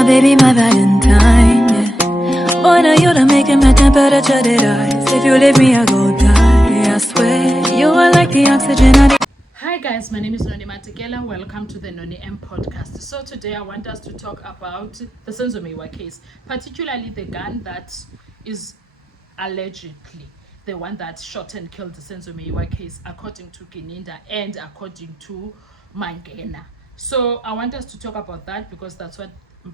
my baby, my Valentine, yeah. Boy, now you done making my temperature rise. If you leave me, I go die, I swear. You are like the oxygen I need. Hi guys, my name is Noni Matikela. Welcome to the Noni M podcast. So today I want us to talk about the Senzo Meyiwa case, particularly the gun that is allegedly the one that shot and killed the Senzo Meyiwa case, according to Kininda and according to Mangena. So I want us to talk about that because that's what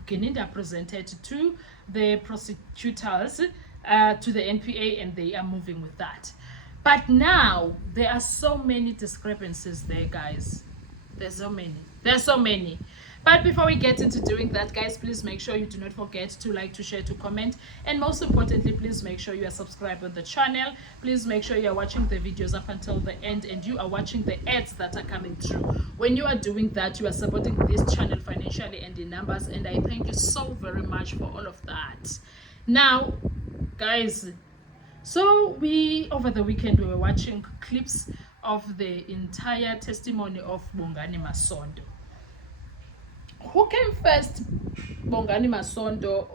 Kininda presented to the prosecutors, to the NPA, and they are moving with that. But now there are so many discrepancies there, guys. There's so many. But before we get into doing that, guys, please make sure you do not forget to like, to share, to comment, and most importantly, please make sure you are subscribed on the channel. Please make sure you are watching the videos up until the end and you are watching the ads that are coming through. When you are doing that, you are supporting this channel financially and in numbers, and I thank you so very much for all of that. Now, guys, so over the weekend, we were watching clips of the entire testimony of Bongani Masondo. Who came first, Bongani Masondo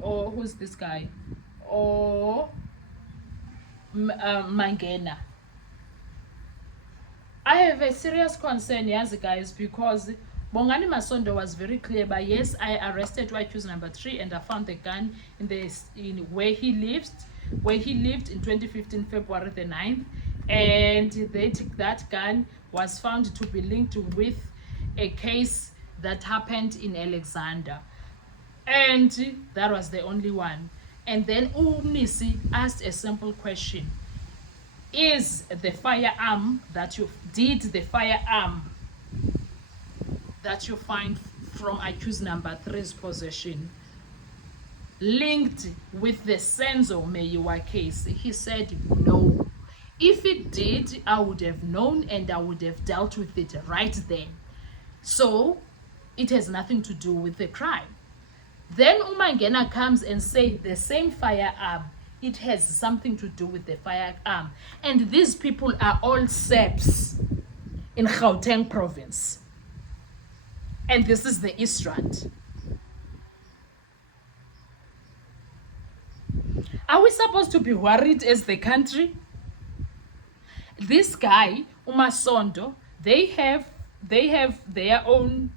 or who's this guy? Or Mangena? I have a serious concern, yes, guys, because Bongani Masondo was very clear. But yes, I arrested accused number 3 and I found the gun in where he lived in 2015 February the 9th, and that gun was found to be linked with a case that happened in Alexander, and that was the only one. And then Umnisi asked a simple question: is the firearm that you find from accused number 3's possession linked with the Senzo Meyiwa case? He said no. If it did, I would have known and I would have dealt with it right then. So it has nothing to do with the crime. Then Umangena comes and said the same firearm, it has something to do with the firearm. And these people are all SEPs in Gauteng province. And this is the East Rand. Are we supposed to be worried as the country? This guy, Umasondo, they have their own,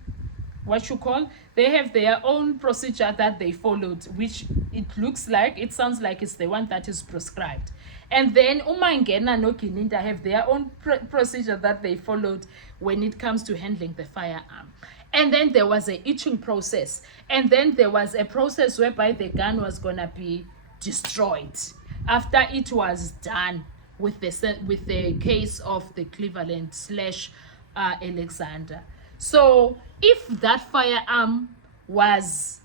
they have their own procedure that they followed, which it sounds like it's the one that is prescribed. And then Umangena no Kininda have their own procedure that they followed when it comes to handling the firearm. And then there was a itching process. And then there was a process whereby the gun was gonna be destroyed after it was done with the case of the Cleveland / Alexander. So if that firearm was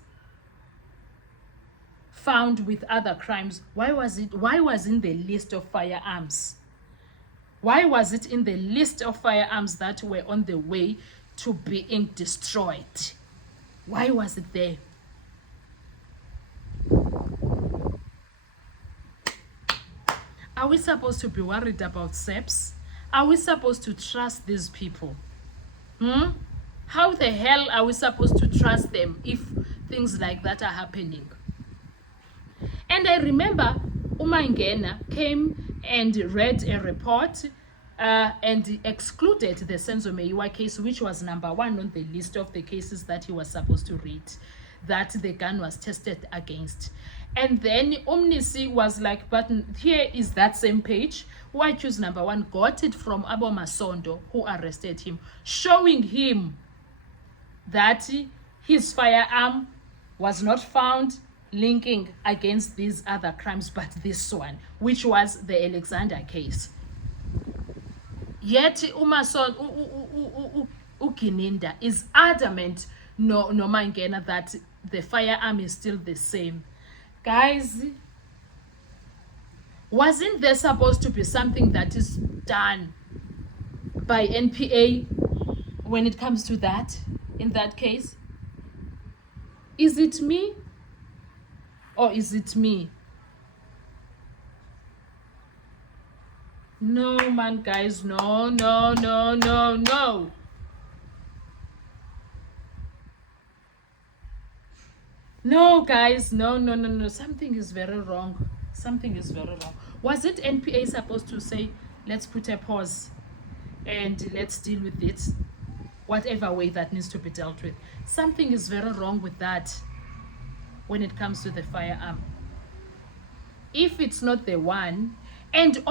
found with other crimes, why was in the list of firearms? Why was it in the list of firearms that were on the way to being destroyed? Why was it there? Are we supposed to be worried about SEPs? Are we supposed to trust these people? How the hell are we supposed to trust them if things like that are happening? And I remember Umangena came and read a report and excluded the Senzo Meyiwa case, which was number 1 on the list of the cases that he was supposed to read, that the gun was tested against. And then Umnisi was like, but here is that same page who accused number 1 got it from Abo Masondo, who arrested him, showing him that his firearm was not found linking against these other crimes, but this one, which was the Alexander case. Yet Ukininda is adamant, no Mangena, that the firearm is still the same. Guys, wasn't there supposed to be something that is done by NPA when it comes to that, in that case? Is it me? Or is it me? No, man, guys, no. No, guys, no. Something is very wrong. Something is very wrong. Was it NPA supposed to say, let's put a pause and let's deal with it, whatever way that needs to be dealt with? Something is very wrong with that when it comes to the firearm. If it's not the one, and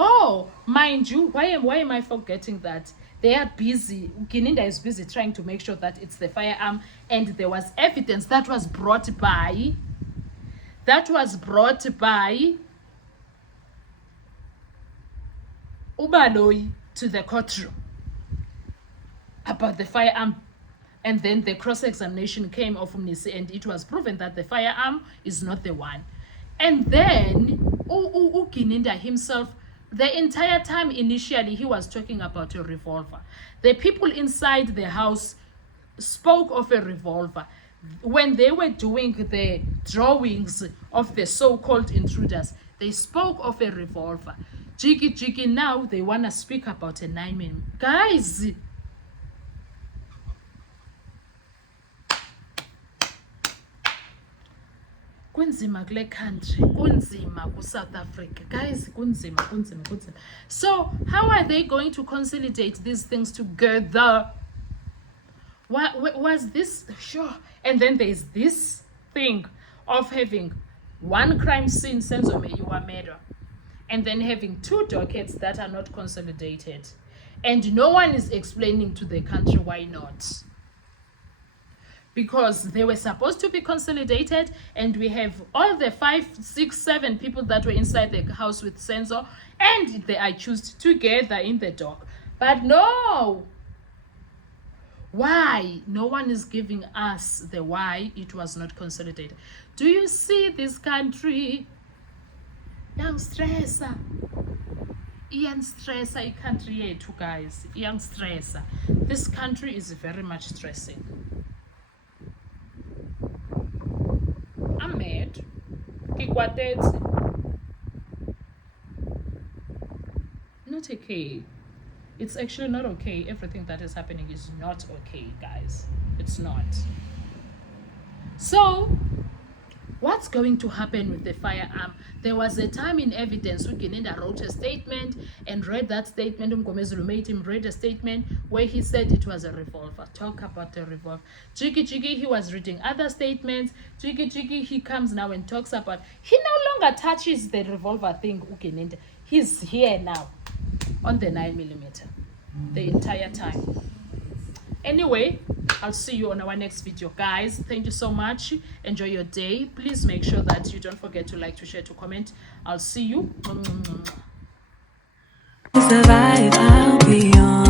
mind you, why am I forgetting that? They are busy, Gininda is busy trying to make sure that it's the firearm, and there was evidence that was brought by Ubaloyi to the courtroom about the firearm. And then the cross-examination came of Mnisi, and it was proven that the firearm is not the one. And then Gininda himself, the entire time initially he was talking about a revolver. The people inside the house spoke of a revolver. When they were doing the drawings of the so-called intruders, they spoke of a revolver. Jiggy, now they want to speak about a 9mm. Guys, kunzima kule country, kunzima ku-South Africa, guys, kunzima. So how are they going to consolidate these things together? What was this? Sure. And then there's this thing of having one crime scene, Senzo Meyiwa murder, and then having two dockets that are not consolidated, and no one is explaining to the country why not. Because they were supposed to be consolidated, and we have all the 5, 6, 7 people that were inside the house with Senzo, and they are accused together in the dock. But no! Why? No one is giving us the why it was not consolidated. Do you see this country? Young stressor. Young stressor, country yethu, guys. Young stressor. This country is very much stressing. I'm mad. Not okay. It's actually not okay. Everything that is happening is not okay, guys. It's not. So, what's going to happen with the firearm? There was a time in evidence Gininda wrote a statement and read that statement. Mgomezulu made him read a statement where he said it was a revolver. Talk about the revolver. Jiggy, he was reading other statements. Jiggy, he comes now and talks about, he no longer touches the revolver thing, Gininda. He's here now on the 9mm the entire time. Anyway, I'll see you on our next video, guys. Thank you so much. Enjoy your day. Please make sure that you don't forget to like, to share, to comment. I'll see you. Survive, I'll be on.